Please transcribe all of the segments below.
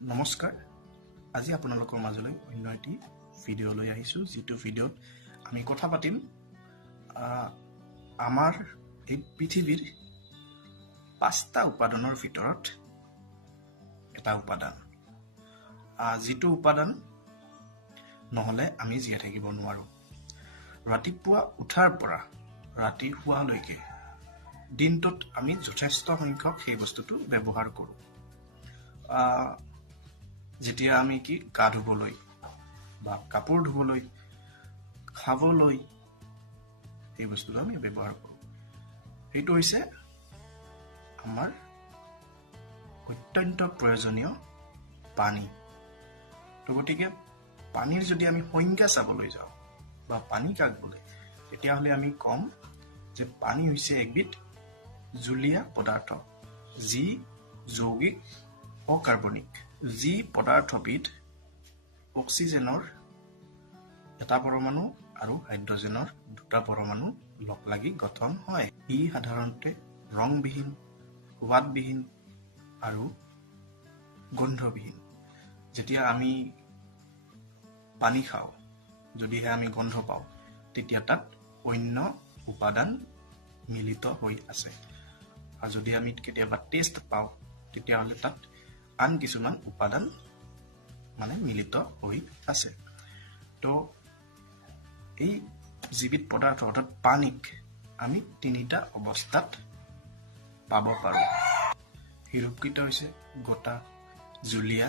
নমস্কাৰ। আজি আপোনালোকৰ মাজলৈ অন্য এটি ভিডিঅ' লৈ আহিছোঁ যিটো ভিডিঅ'ত আমি কথা পাতিম। আমাৰ এই পৃথিৱীৰ পাঁচটা উপাদানৰ ভিতৰত এটা উপাদান। যিটো উপাদান নহ'লে আমি জীয়াই থাকিব নোৱাৰোঁ। ৰাতিপুৱা উঠাৰ পৰা ৰাতি শোৱালৈকে দিনটোত আমি যথেষ্ট সংখ্যক সেই বস্তুটো ব্যৱহাৰ কৰোঁ। যেতিয়া আমি কি গা ধুবলৈ বা কাপোৰ ধুবলৈ খাবলৈ সেই বস্তুটো আমি ব্যৱহাৰ কৰোঁ। সেইটো হৈছে আমাৰ অত্যন্ত প্ৰয়োজনীয় পানী। তো গতিকে পানীৰ যদি আমি সংজ্ঞা চাবলৈ যাওঁ বা পানী কাক বোলে তেতিয়াহ'লে আমি ক'ম যে পানী হৈছে এবিধ জুলীয়া পদাৰ্থ যি যৌগিক অকাৰ্বনিক। যি পদাৰ্থবিধ অক্সিজেনৰ এটা পৰমাণু আৰু হাইড্ৰজেনৰ দুটা পৰমাণু লগ লাগি গঠন হয়। ই সাধাৰণতে ৰংবিহীন সোৱাদবিহীন আৰু গোন্ধবিহীন। যেতিয়া আমি পানী খাওঁ যদিহে আমি গন্ধ পাওঁ তেতিয়া তাত অন্য উপাদান মিলিত হৈ আছে। আৰু যদি আমি কেতিয়াবা টেষ্ট পাওঁ তেতিয়াহ'লে তাত আন কিছুমান উপাদান মানে মিলিত হৈ আছে। তো এই যিবিধ পদাৰ্থ অৰ্থাৎ পানীক আমি তিনিটা অৱস্থাত পাব পাৰোঁ। হিৰূপকৃত হৈছে গোটা জুলীয়া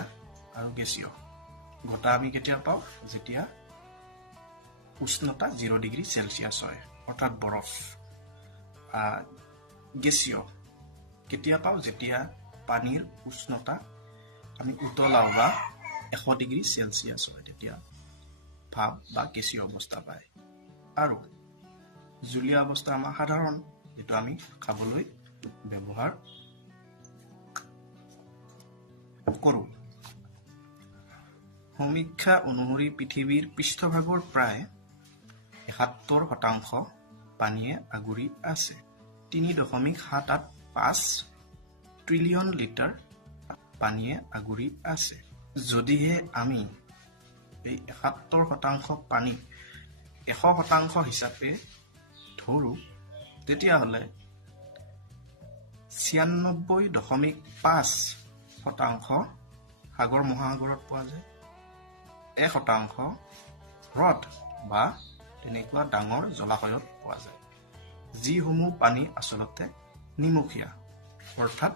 আৰু গেছীয়। গোটা আমি কেতিয়া পাওঁ? যেতিয়া উষ্ণতা জিৰ' ডিগ্ৰী চেলচিয়াছ হয় অৰ্থাৎ বৰফ। গেছীয় কেতিয়া পাওঁ? যেতিয়া পানীৰ উষ্ণতা আমি উতলাও বা এশ ডিগ্ৰী চেলচিয়াছ হয় তেতিয়া। ভাৱ বা গেছীয় অৱস্থা পায়। আৰু জুলীয়া অৱস্থা আমাৰ সাধাৰণ যিটো আমি খাবলৈ ব্যৱহাৰ কৰোঁ। সমীক্ষা অনুসৰি পৃথিৱীৰ পৃষ্ঠভাগৰ প্ৰায় একাত্তৰ শতাংশ পানীয়ে আগুৰি আছে। তিনি দশমিক সাত আঠ পাঁচ ট্ৰিলিয়ন লিটাৰ পানীয়ে আগুৰি আছে। যদিহে আমি এই একাত্তৰ শতাংশ পানী এশ শতাংশ হিচাপে ধৰোঁ তেতিয়াহ'লে ছিয়ান্নব্বৈ দশমিক পাঁচ শতাংশ সাগৰ মহাসাগৰত পোৱা যায়। এক শতাংশ হ্ৰদ বা তেনেকুৱা ডাঙৰ জলাশয়ত পোৱা যায় যিসমূহ পানী আচলতে নিমখীয়া। অৰ্থাৎ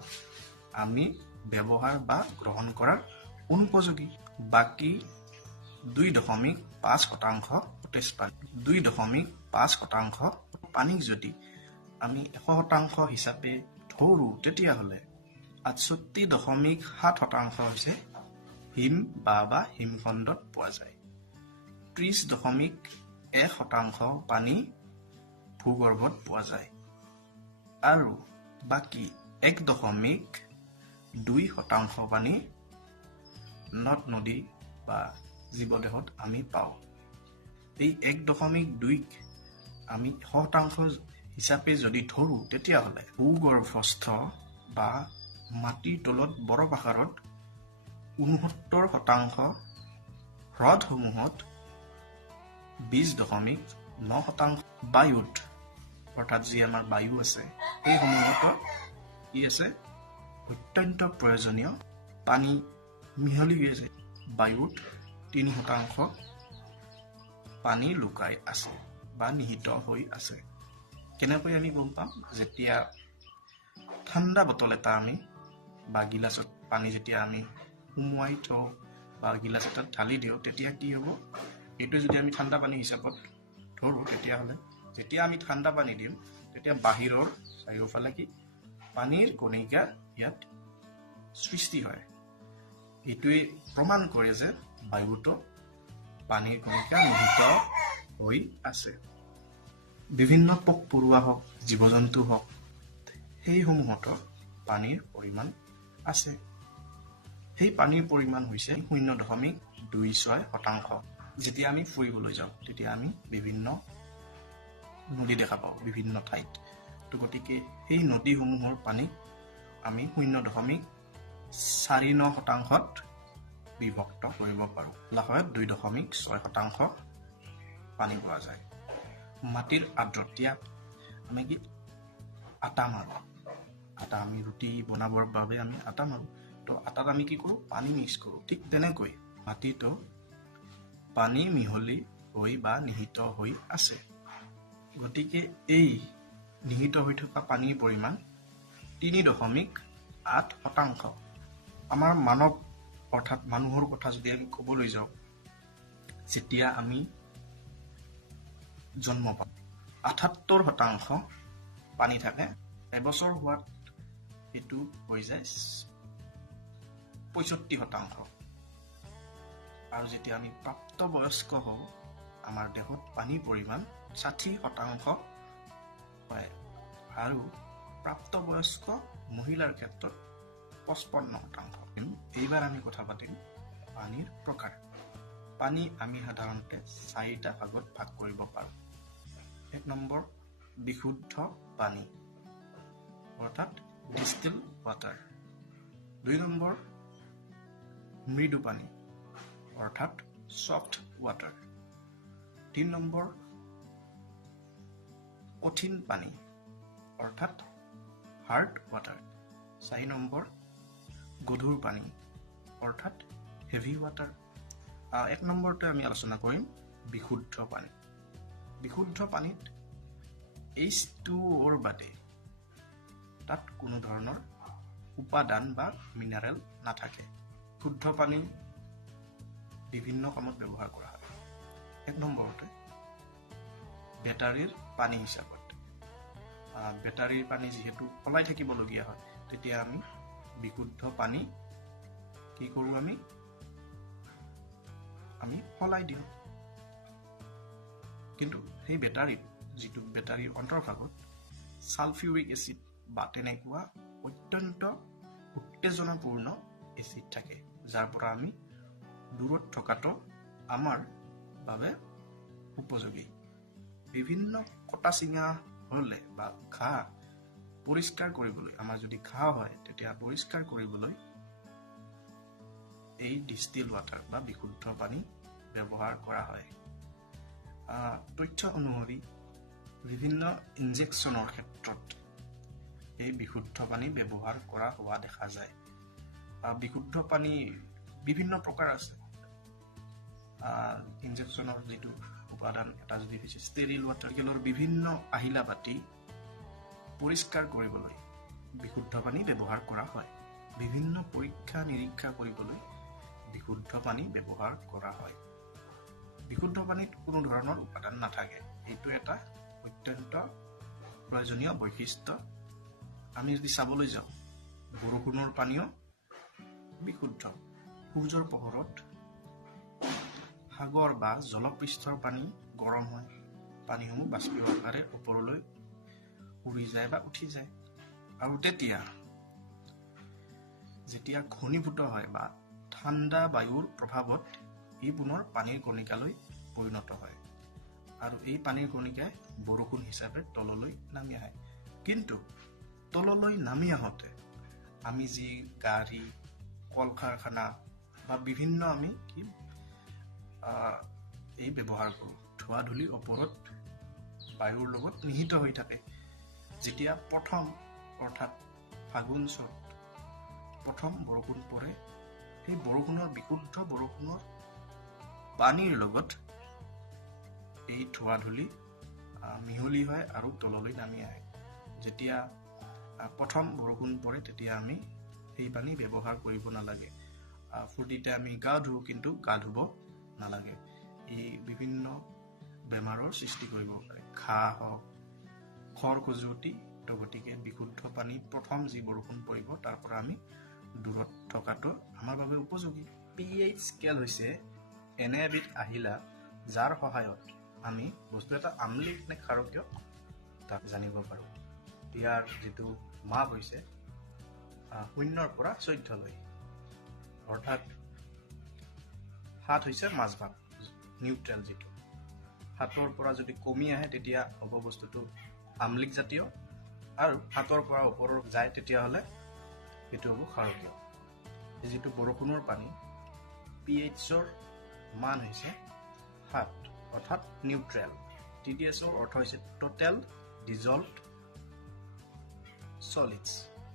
আমি ব্যৱহাৰ বা গ্ৰহণ কৰাৰ অনুপযোগী। বাকী দুই দশমিক পাঁচ শতাংশ সতেজ পানী। দুই দশমিক পাঁচ শতাংশ পানীক যদি আমি এশ শতাংশ হিচাপে ধৰোঁ তেতিয়াহ'লে আঠষষ্ঠি দশমিক সাত শতাংশ হৈছে হিম বা বা হিমখণ্ডত পোৱা যায়। ত্ৰিছ দশমিক এক শতাংশ পানী ভূগৰ্ভত পোৱা যায়। আৰু বাকী এক দশমিক দুই শতাংশ পানী নদ নদী বা জীৱদেহত আমি পাওঁ। এই এক দশমিক দুইক আমি শতাংশ হিচাপে যদি ধৰোঁ তেতিয়াহ'লে ভূগৰ্ভস্থ বা মাটিৰ তলত বৰফ আকাৰত ঊনসত্তৰ শতাংশ হ্ৰদসমূহত বিছ দশমিক ন শতাংশ বায়ুত অৰ্থাৎ যি আমাৰ বায়ু আছে সেইসমূহতো কি আছে অত্যন্ত প্ৰয়োজনীয়। পানী মিহলি হৈ আছে। বায়ুত তিনি শতাংশ পানী লুকাই আছে বা নিহিত হৈ আছে। কেনেকৈ আমি গম পাম? যেতিয়া ঠাণ্ডা বটল এটা আমি বা গিলাচত পানী যেতিয়া আমি সুমুৱাই থওঁ বা গিলাচ এটাত ঢালি দিওঁ তেতিয়া কি হ'ব? এইটো যদি আমি ঠাণ্ডা পানী হিচাপত ধৰোঁ তেতিয়াহ'লে যেতিয়া আমি ঠাণ্ডা পানী দিম তেতিয়া বাহিৰৰ চাৰিওফালে কি? পানীৰ কণিকা ইয়াত সৃষ্টি হয়। এইটোৱে প্ৰমাণ কৰে যে বায়ুতো পানীৰ কণিকা নিহিত হৈ আছে। বিভিন্ন পোক পৰুৱা হওক জীৱ জন্তু হওক সেইসমূহতো পানীৰ পৰিমাণ আছে। সেই পানীৰ পৰিমাণ হৈছে শূন্য দশমিক দুই ছয় শতাংশ। যেতিয়া আমি ফুৰিবলৈ যাওঁ তেতিয়া আমি বিভিন্ন নদী দেখা পাওঁ বিভিন্ন ঠাইত। তো গতিকে সেই নদীসমূহৰ পানী আমি শূন্য দশমিক চাৰি ন শতাংশত বিভক্ত কৰিব পাৰোঁ। জলাশয়ত দুই দশমিক ছয় শতাংশ পানী পোৱা যায়। মাটিৰ আৰ্দ্ৰতিয়া আমি কি আটা মাৰোঁ? আটা আমি ৰুটি বনাবৰ বাবে আমি আটা মাৰোঁ। তো আটাত আমি কি কৰোঁ? পানী মিক্স কৰোঁ। ঠিক তেনেকৈ মাটিটো পানী মিহলি হৈ বা নিহিত হৈ আছে। গতিকে এই নিহিত হৈ থকা পানীৰ পৰিমাণ তিনি দশমিক আঠ শতাংশ। আমাৰ মানৱ অৰ্থাৎ মানুহৰ কথা যদি আমি ক'বলৈ যাওঁ যেতিয়া আমি জন্ম পাওঁ আঠাত্তৰ শতাংশ পানী থাকে এবছৰ হোৱাত সেইটো হৈ যায় পঁয়ষষ্ঠি শতাংশ। আৰু যেতিয়া আমি প্ৰাপ্তবয়স্ক হওঁ আমাৰ দেহত পানীৰ পৰিমাণ ষাঠি শতাংশ হয়। আৰু প্ৰাপ্তবয়স্ক মহিলাৰ ক্ষেত্ৰত পঁচপন্ন শতাংশ। এইবাৰ আমি কথা পাতিম পানীৰ প্ৰকাৰ। পানী আমি সাধাৰণতে চাৰিটা ভাগত ভাগ কৰিব পাৰোঁ। এক নম্বৰ বিশুদ্ধ পানী অৰ্থাৎ ডিষ্টিল ৱাটাৰ। দুই নম্বৰ মৃদু পানী অৰ্থাৎ ছফ্ট ৱাটাৰ। তিনি নম্বৰ কঠিন পানী অৰ্থাৎ হাৰ্ড ৱাটাৰ চাৰি নম্বৰ গধুৰ পানী অৰ্থাৎ হেভি ৱাটাৰ এক নম্বৰতে আমি আলোচনা কৰিম বিশুদ্ধ পানী। বিশুদ্ধ পানীত এইচ টু অ'ৰ বাদে তাত কোনো ধৰণৰ উপাদান বা মিনাৰেল নাথাকে। শুদ্ধ পানী বিভিন্ন কামত ব্যৱহাৰ কৰা হয়। এক নম্বৰতে বেটাৰীৰ পানী হিচাপত। বেটাৰীৰ পানী যিহেতু পলাই থাকিবলগীয়া হয় তেতিয়া আমি বিশুদ্ধ পানী কি কৰোঁ আমি? আমি সলাই দিওঁ। কিন্তু সেই বেটাৰীত যিটো বেটাৰীৰ অন্তৰ্ভাগত ছালফিউৰিক এচিড বা তেনেকুৱা অত্যন্ত উত্তেজনাপূৰ্ণ এচিড থাকে যাৰ পৰা আমি দূৰত থকাটো আমাৰ বাবে উপযোগী। বিভিন্ন কটা চিঙা হ'লে বা ঘাঁ পৰিষ্কাৰ কৰিবলৈ আমাৰ যদি ঘাঁ হয় তেতিয়া পৰিষ্কাৰ কৰিবলৈ এই ডিষ্টিল ৱাটাৰ বা বিশুদ্ধ পানী ব্যৱহাৰ কৰা হয়। তথ্য অনুসৰি বিভিন্ন ইনজেকশ্যনৰ ক্ষেত্ৰত এই বিশুদ্ধ পানী ব্যৱহাৰ কৰা হোৱা দেখা যায়। বিশুদ্ধ পানী বিভিন্ন প্ৰকাৰ আছে। ইনজেকশ্যনৰ যিটো উপাদান এটা যদি হৈছে ষ্টেৰিল ৱাটাৰ গেলৰ বিভিন্ন আহিলা পাতি পৰিষ্কাৰ কৰিবলৈ বিশুদ্ধ পানী ব্যৱহাৰ কৰা হয়। বিভিন্ন পৰীক্ষা নিৰীক্ষা কৰিবলৈ বিশুদ্ধ পানী ব্যৱহাৰ কৰা হয়। বিশুদ্ধ পানীত কোনো ধৰণৰ উপাদান নাথাকে। এইটো এটা অত্যন্ত প্ৰয়োজনীয় বৈশিষ্ট্য। আমি যদি চাবলৈ যাওঁ বৰষুণৰ পানীও বিশুদ্ধ। সূৰ্যৰ পোহৰত সাগৰ বা জলপৃষ্ঠৰ পানী গৰম হয়। পানীসমূহ বাষ্পীয় আকাৰে ওপৰলৈ উৰি যায় বা উঠি যায়। আৰু তেতিয়া যেতিয়া ঘনীভূত হয় বা ঠাণ্ডা বায়ুৰ প্ৰভাৱত ই পুনৰ পানীৰ কণিকালৈ পৰিণত হয়। আৰু এই পানীৰ কণিকাই বৰষুণ হিচাপে তললৈ নামি আহে। কিন্তু তললৈ নামি আহোঁতে আমি যি গাড়ী কল কাৰখানা বা বিভিন্ন আমি কি এই ব্যৱহাৰ কৰোঁ। ধোঁৱা ধূলিৰ ওপৰত বায়ুৰ লগত নিহিত হৈ থাকে। যেতিয়া প্ৰথম অৰ্থাৎ ফাগুন চত প্ৰথম বৰষুণ পৰে সেই বৰষুণৰ বিশুদ্ধ বৰষুণৰ পানীৰ লগত এই ধোঁৱা ধূলি মিহলি হয় আৰু তললৈ নামি আহে। যেতিয়া প্ৰথম বৰষুণ পৰে তেতিয়া আমি সেই পানী ব্যৱহাৰ কৰিব নালাগে। ফূৰ্তিতে আমি গা ধুওঁ কিন্তু গা ধুব নালাগে। ই বিভিন্ন বেমাৰৰ সৃষ্টি কৰিব পাৰে। ঘাঁ হওক খৰ খজুৱতি তো গতিকে বিশুদ্ধ পানী প্ৰথম যি বৰষুণ পৰিব তাৰ পৰা আমি দূৰত থকাটো আমাৰ বাবে উপযোগী। পি এইচ স্কেল হৈছে এনে এবিধ আহিলা যাৰ সহায়ত আমি বস্তু এটা আমলিক নে ক্ষাৰকীয় তাক জানিব পাৰোঁ। ইয়াৰ যিটো মাপ হৈছে শূন্যৰ পৰা চৈধ্যলৈ অৰ্থাৎ সাত হৈছে মাজভাগ নিউট্ৰেল যিটো। সাতৰ পৰা যদি কমি আহে তেতিয়া হ'ব বস্তুটো আমলিক জাতীয় আৰু সাতৰ পৰা ওপৰৰ যায় তেতিয়াহ'লে সেইটো হ'ব ক্ষাৰকীয়। যিটো বৰষুণৰ পানী পি এইচৰ মান হৈছে সাত অৰ্থাৎ নিউট্ৰেল টি ডি এছৰ অৰ্থ হৈছে total dissolve solids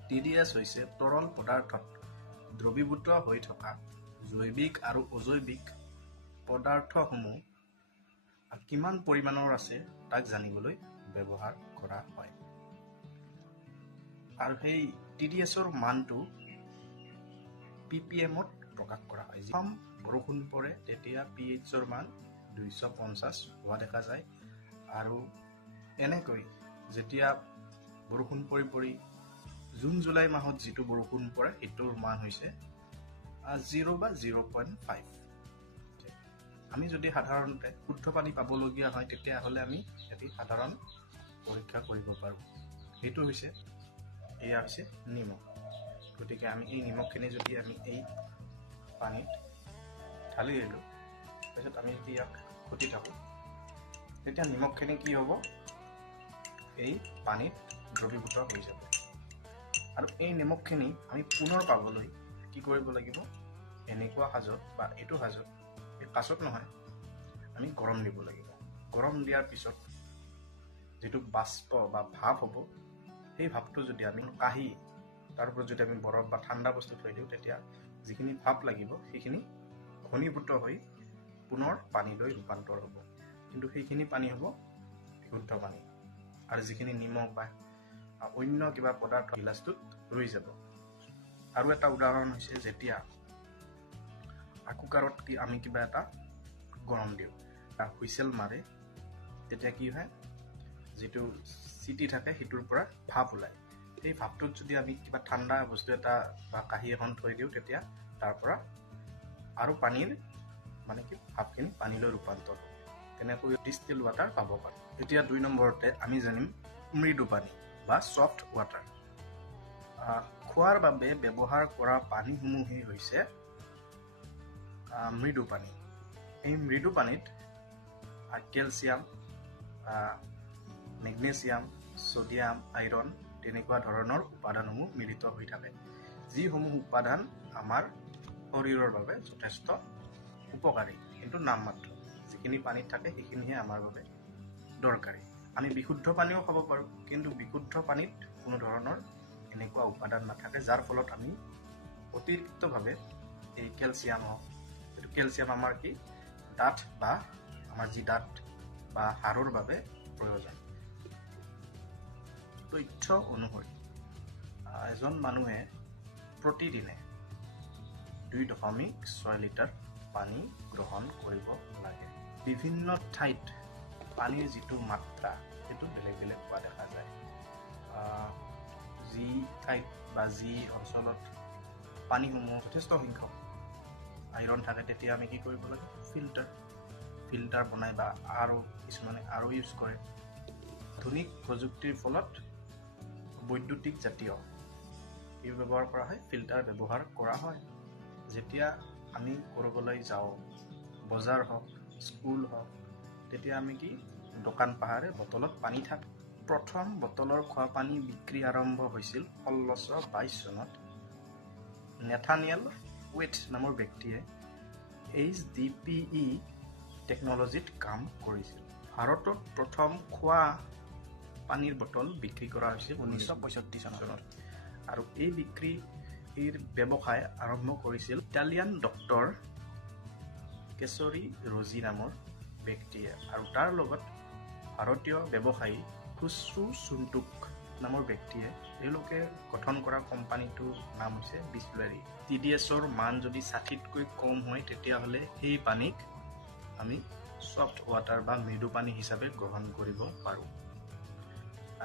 T D S হৈছে তৰল পদাৰ্থত দ্ৰৱীভূত হৈ থকা জৈৱিক আৰু অজৈৱিক পদাৰ্থসমূহ কিমান পৰিমাণৰ আছে তাক জানিবলৈ ব্যৱহাৰ কৰা হয়। আৰু সেই টি ডি এছৰ মানটো পি পি এমত প্ৰকাশ কৰা হয়। যেতিয়া বৰষুণ পৰে তেতিয়া পি এইচৰ মান দুইশ পঞ্চাছ হোৱা দেখা যায়। আৰু এনেকৈ যেতিয়া বৰষুণ পৰি পৰি জুন জুলাই মাহত যিটো বৰষুণ পৰে সেইটোৰ মান হৈছে জিৰ' বা জিৰ' পইণ্ট ফাইভ আমি যদি সাধাৰণতে শুদ্ধ পানী পাবলগীয়া হয় তেতিয়াহ'লে আমি এটি সাধাৰণ পৰীক্ষা কৰিব পাৰোঁ। সেইটো হৈছে এয়া হৈছে নিমখ। গতিকে আমি এই নিমখখিনি যদি আমি এই পানীত ঢালি দিলোঁ তাৰপিছত আমি যদি ইয়াক ঘটি থাকোঁ তেতিয়া নিমখখিনি কি হ'ব? এই পানীত দ্ৰৱীভূত হৈ যাব। আৰু এই নিমখখিনি আমি পুনৰ পাবলৈ কি কৰিব লাগিব? এনেকুৱা সাজত বা এইটো সাজত এই কাছত নহয় আমি গৰম দিব লাগিব। গৰম দিয়াৰ পিছত যিটো বাষ্প বা ভাপ হ'ব সেই ভাপটো যদি আমি কাঢ়ি তাৰ ওপৰত যদি আমি বৰফ বা ঠাণ্ডা বস্তু থৈ দিওঁ তেতিয়া যিখিনি ভাপ লাগিব সেইখিনি ঘনীভূত হৈ পুনৰ পানীলৈ ৰূপান্তৰ হ'ব। কিন্তু সেইখিনি পানী হ'ব বিশুদ্ধ পানী। আৰু যিখিনি নিমখ বা অন্য কিবা পদাৰ্থ গিলাচটোত ৰৈ যাব। আৰু এটা উদাহৰণ হৈছে যেতিয়া কুকাৰত কি আমি কিবা এটা গৰম দিওঁ বা হুইচেল মাৰে তেতিয়া কি হয় যিটো চিটি থাকে সেইটোৰ পৰা ভাপ ওলায় সেই ভাপটোত যদি আমি কিবা ঠাণ্ডা বস্তু এটা বা কাঁহী এখন থৈ দিওঁ তেতিয়া তাৰ পৰা আৰু পানীৰ মানে কি ভাপখিনি পানীলৈ ৰূপান্তৰ হয় তেনেকৈ ডিষ্টিল ৱাটাৰ পাব পাৰোঁ এতিয়া দুই নম্বৰতে আমি জানিম মৃদু পানী বা ছফ্ট ৱাটাৰ খোৱাৰ বাবে ব্যৱহাৰ কৰা পানীসমূহেই হৈছে মৃদু পানী। এই মৃদু পানীত কেলছিয়াম মেগনেছিয়াম ছ'ডিয়াম আইৰণ তেনেকুৱা ধৰণৰ উপাদানসমূহ মিলিত হৈ থাকে। যিসমূহ উপাদান আমাৰ শৰীৰৰ বাবে যথেষ্ট উপকাৰী কিন্তু নামমাত্ৰ। যিখিনি পানীত থাকে সেইখিনিহে আমাৰ বাবে দৰকাৰী। আমি বিশুদ্ধ পানীও খাব পাৰোঁ কিন্তু বিশুদ্ধ পানীত কোনো ধৰণৰ এনেকুৱা উপাদান নাথাকে যাৰ ফলত আমি অতিৰিক্তভাৱে এই কেলছিয়াম হওক এইটো কেলছিয়াম আমাৰ কি? দাঁত বা আমাৰ যি দাঁত বা হাড়ৰ বাবে প্ৰয়োজন। তথ্য অনুসৰি এজন মানুহে প্ৰতিদিনে দুই দশমিক ছয় লিটাৰ পানী গ্ৰহণ কৰিব লাগে। বিভিন্ন ঠাইত পানীৰ যিটো মাত্ৰা সেইটো বেলেগ বেলেগ হোৱা দেখা যায়। যি ঠাইত বা যি অঞ্চলত পানীসমূহ যথেষ্ট সংখ্যক আইৰণ থাকে তেতিয়া আমি কি কৰিব লাগে? ফিল্টাৰ ফিল্টাৰ বনাই বা আৰু কিছুমানে আৰু ইউজ কৰে। আধুনিক প্ৰযুক্তিৰ ফলত বৈদ্যুতিক জাতীয় কি ব্যৱহাৰ কৰা হয় ফিল্টাৰ ব্যৱহাৰ কৰা হয়। যেতিয়া আমি ক'ৰবলৈ যাওঁ বজাৰ হওক স্কুল হওক তেতিয়া আমি কি? দোকান পাহাৰে বটলত পানী থাকে প্ৰথম বটলৰ খোৱা পানী বিক্ৰী আৰম্ভ হৈছিল ষোল্লশ বাইছ চনত। নেথানিয়েল ৱেট নামৰ ব্যক্তিয়ে এইচ ডি পি ই টেকন'লজিত কাম কৰিছিল। ভাৰতত প্ৰথম খোৱা পানীৰ বটল বিক্ৰী কৰা হৈছিল ঊনৈছশ পঁয়ষষ্ঠি চনত। আৰু এই বিক্ৰীৰ ব্যৱসায় আৰম্ভ কৰিছিল ইটালিয়ান ডক্তৰ কেশৰী ৰজি নামৰ ব্যক্তিয়ে। আৰু তাৰ লগত ভাৰতীয় ব্যৱসায়ী খুচৰু চুণ্টুক নামৰ ব্যক্তিয়ে তেওঁলোকে গঠন কৰা কোম্পানীটোৰ নাম হৈছে বিছলেৰী টি ডি এছৰ মান যদি ষাঠিতকৈ কম হয় তেতিয়াহ'লে সেই পানীক আমি ছফ্ট ৱাটাৰ বা মৃদু পানী হিচাপে গ্ৰহণ কৰিব পাৰোঁ।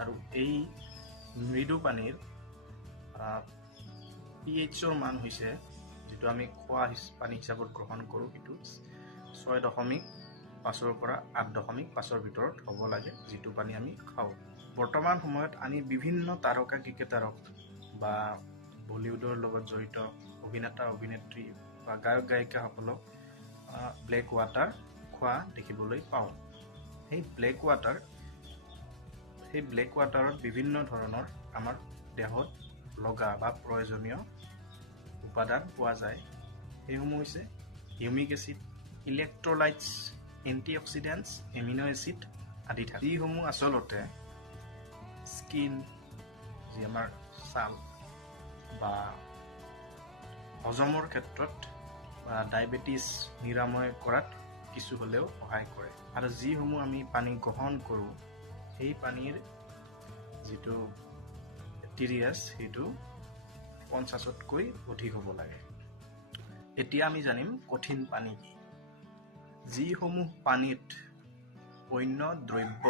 আৰু এই মৃদু পানীৰ পি এইচৰ মান হৈছে যিটো আমি খোৱা পানী হিচাপত গ্ৰহণ কৰোঁ সেইটো ছয় দশমিক পাঁচৰ পৰা আঠ দশমিক পাঁচৰ ভিতৰত হ'ব লাগে যিটো পানী আমি খাওঁ। বৰ্তমান সময়ত আমি বিভিন্ন তাৰকা ক্ৰিকেটাৰক বা বলিউডৰ লগত জড়িত অভিনেতা অভিনেত্ৰী বা গায়ক গায়িকাসকলক ব্লেক ৱাটাৰ খোৱা দেখিবলৈ পাওঁ। সেই ব্লেক ৱাটাৰ সেই ব্লেক ৱাটাৰত বিভিন্ন ধৰণৰ আমাৰ দেহত লগা বা প্ৰয়োজনীয় উপাদান পোৱা যায়। সেইসমূহ হৈছে humic acid electrolytes antioxidants amino' acid আদি থাকে। যিসমূহ আচলতে স্কিন যি আমাৰ ছাল বা হজমৰ ক্ষেত্ৰত বা ডায়েবেটিছ নিৰাময় কৰাত কিছু হ'লেও সহায় কৰে। আৰু যিসমূহ আমি পানী গ্ৰহণ কৰোঁ সেই পানীৰ যিটো টিৰিয়াছ সেইটো পঞ্চাছতকৈ অধিক হ'ব লাগে। এতিয়া আমি জানিম কঠিন পানী কি। যিসমূহ পানীত অন্য দ্ৰব্য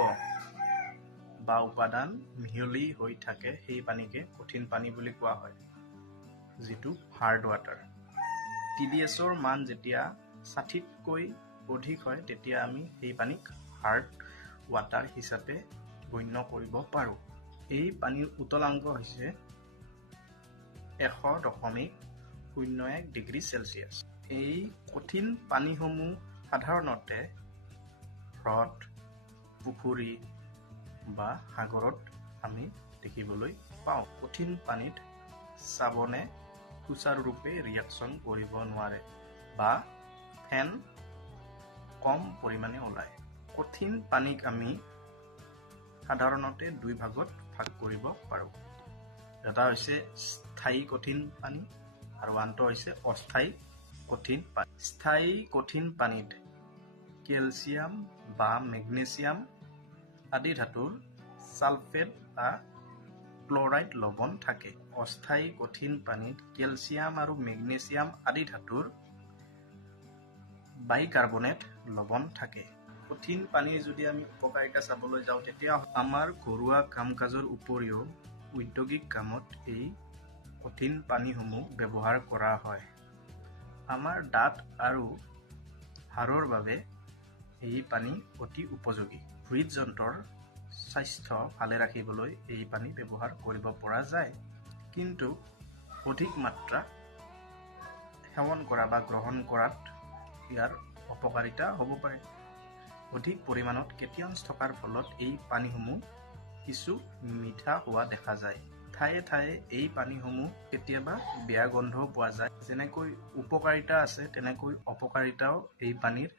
বা উপাদান মিহলি হৈ থাকে সেই পানীকে কঠিন পানী বুলি কোৱা হয় যিটো হাৰ্ড ৱাটাৰ টি ডি এছৰ মান যেতিয়া ষাঠিতকৈ অধিক হয় তেতিয়া আমি সেই পানীক হাৰ্ড ৱাটাৰ হিচাপে গণ্য কৰিব পাৰোঁ। এই পানীৰ উতলাংক হৈছে এশ দশমিক শূন্য এক ডিগ্ৰী চেলচিয়াছ এই কঠিন পানীসমূহ সাধাৰণতে হ্ৰদ পুখুৰী বা সাগৰত আমি দেখিবলৈ পাওঁ। কঠিন পানীত চাবোনে সুচাৰুৰূপে ৰিয়েকশ্যন কৰিব নোৱাৰে বা ফেন কম পৰিমাণে ওলায়। কঠিন পানীক আমি সাধাৰণতে দুই ভাগত ভাগ কৰিব পাৰোঁ। এটা হৈছে স্থায়ী কঠিন পানী আৰু আনটো হৈছে অস্থায়ী কঠিন পানী স্থায়ী কঠিন পানীত কেলছিয়াম বা মেগনেছিয়াম আদি ধাতুৰ ছালফেট বা ক্লৰাইড লৱণ থাকে। অস্থায়ী কঠিন পানীত কেলছিয়াম আৰু মেগনেছিয়াম আদি ধাতুৰ বাইকাৰ্বনেট লৱণ থাকে। কঠিন পানীৰ যদি আমি উপকাৰিতা চাবলৈ যাওঁ তেতিয়া আমাৰ ঘৰুৱা কাম কাজৰ উপৰিও ঔদ্যোগিক কামত এই কঠিন পানীসমূহ ব্যৱহাৰ কৰা হয়। আমাৰ দাঁত আৰু হাড়ৰ বাবে এই পানী অতি উপযোগী। হৃদযন্ত্ৰৰ স্বাস্থ্য ভালে ৰাখিবলৈ এই পানী ব্যৱহাৰ কৰিব পৰা যায়। কিন্তু অধিক মাত্ৰা সেৱন কৰা বা গ্ৰহণ কৰাত ইয়াৰ অপকাৰিতা হ'ব পাৰে। অধিক পৰিমাণত কেটিয়নছ থকাৰ ফলত এই পানীসমূহ কিছু মিঠা হোৱা দেখা যায়। ঠায়ে ঠায়ে এই পানীসমূহ কেতিয়াবা বেয়া গোন্ধও পোৱা যায়। যেনেকৈ উপকাৰিতা আছে তেনেকৈ অপকাৰিতাও এই পানীৰ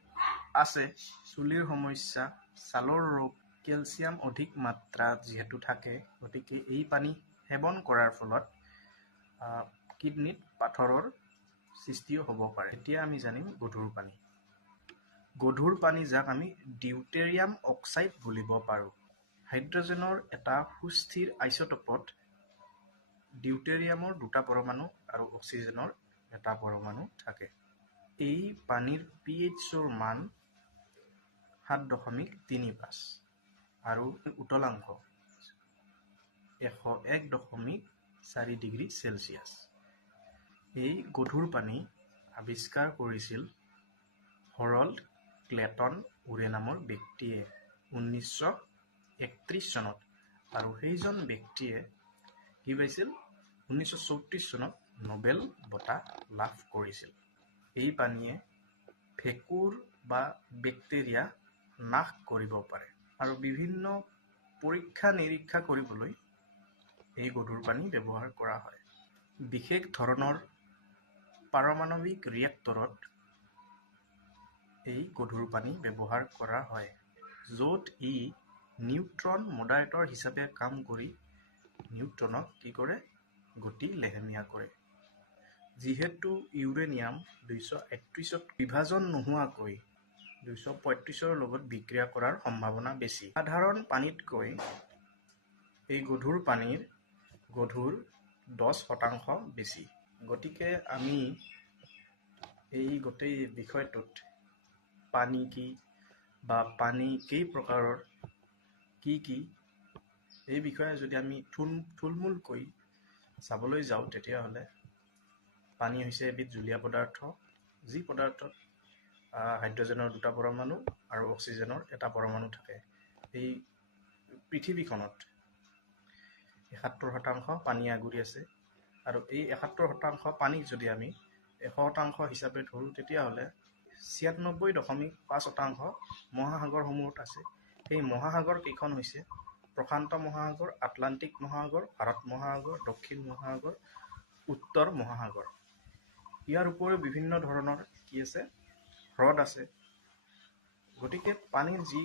আছে। চুলিৰ সমস্যা ছালৰ ৰোগ কেলছিয়াম অধিক মাত্ৰাত যিহেতু থাকে গতিকে এই পানী সেৱন কৰাৰ ফলত কিডনীত পাথৰৰ সৃষ্টিও হ'ব পাৰে। এতিয়া আমি জানিম গধুৰ পানী। গধুৰ পানী যাক আমি ডিউটেৰিয়াম অক্সাইড বুলিব পাৰোঁ। হাইড্ৰজেনৰ এটা সুস্থিৰ আইচটপত ডিউটেৰিয়ামৰ দুটা পৰমাণু আৰু অক্সিজেনৰ এটা পৰমাণু থাকে। এই পানীৰ পি এইচৰ মান সাত দশমিক তিনি পাঁচ আৰু উতলাংশ এশ এক দশমিক চাৰি ডিগ্ৰী চেলচিয়াছ এই গধুৰ পানী আৱিষ্কাৰ কৰিছিল হৰল্ড ক্লেটন উৰে নামৰ ব্যক্তিয়ে ঊনৈছশ একত্ৰিছ চনত আৰু সেইজন ব্যক্তিয়ে কি পাইছিল? ঊনৈছশ চৌত্ৰিছ চনত নবেল বঁটা লাভ কৰিছিল। এই পানীয়ে ভেঁকুৰ বা বেক্টেৰিয়া নাশ কৰিব পাৰে আৰু বিভিন্ন পৰীক্ষা নিৰীক্ষা কৰিবলৈ এই গধুৰ পানী ব্যৱহাৰ কৰা হয়। বিশেষ ধৰণৰ পাৰমাণৱিক ৰিয়েক্টৰত এই গধুৰ পানী ব্যৱহাৰ কৰা হয় য'ত ই নিউট্ৰন মডাৰেটৰ হিচাপে কাম কৰি নিউট্ৰনক কি কৰে? গতি লেহেমীয়া কৰে যিহেতু ইউৰেনিয়াম দুইশ একত্ৰিছত বিভাজন নোহোৱাকৈ দুইশ পঁয়ত্ৰিছৰ লগত বিক্ৰিয়া কৰাৰ সম্ভাৱনা বেছি। সাধাৰণ পানীতকৈ এই গধুৰ পানীৰ গধুৰ দহ শতাংশ বেছি। গতিকে আমি এই গোটেই বিষয়টোত পানী কি বা পানী কেই প্ৰকাৰৰ কি কি এই বিষয়ে যদি আমি থুল থুলমূলকৈ চাবলৈ যাওঁ তেতিয়াহ'লে। পানী হৈছে এবিধ জুলীয়া পদাৰ্থ। যি পদাৰ্থত হাইড্ৰজেনৰ দুটা পৰমাণু আৰু অক্সিজেনৰ এটা পৰমাণু থাকে। এই পৃথিৱীখনত এসত্তৰ শতাংশ পানী আগুৰি আছে আৰু এই এসত্তৰ শতাংশ পানীক যদি আমি এশ শতাংশ হিচাপে ধৰোঁ তেতিয়াহ'লে ছিয়ান্নব্বৈ দশমিক পাঁচ শতাংশ মহাসাগৰসমূহত আছে। সেই মহাসাগৰ কেইখন হৈছে প্ৰশান্ত মহাসাগৰ আটলান্টিক মহাসাগৰ ভাৰত মহাসাগৰ দক্ষিণ মহাসাগৰ উত্তৰ মহাসাগৰ। ইয়াৰ উপৰিও বিভিন্ন ধৰণৰ কি আছে? হ্ৰদ আছে। গতিকে পানীৰ যি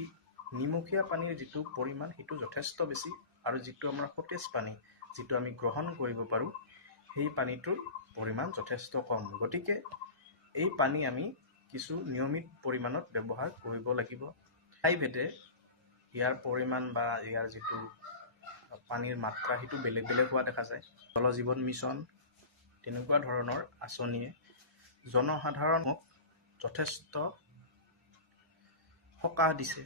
নিমখীয়া পানীৰ যিটো পৰিমাণ সেইটো যথেষ্ট বেছি আৰু যিটো আমাৰ সতেজ পানী যিটো আমি গ্ৰহণ কৰিব পাৰোঁ সেই পানীটোৰ পৰিমাণ যথেষ্ট কম। গতিকে এই পানী আমি কিছু নিয়মিত পৰিমাণত ব্যৱহাৰ কৰিব লাগিব। ঠাইভেদে ইয়াৰ পৰিমাণ বা ইয়াৰ যিটো পানীৰ মাত্ৰা সেইটো বেলেগ বেলেগ হোৱা দেখা যায়। জল জীৱন মিছন তেনেকুৱা ধৰণৰ আঁচনিয়ে জনসাধাৰণক যথেষ্ট সকাহ দিছে।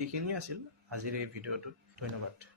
এইখিনিয়ে আছিল আজিৰ এই ভিডিঅ'টোত। ধন্যবাদ।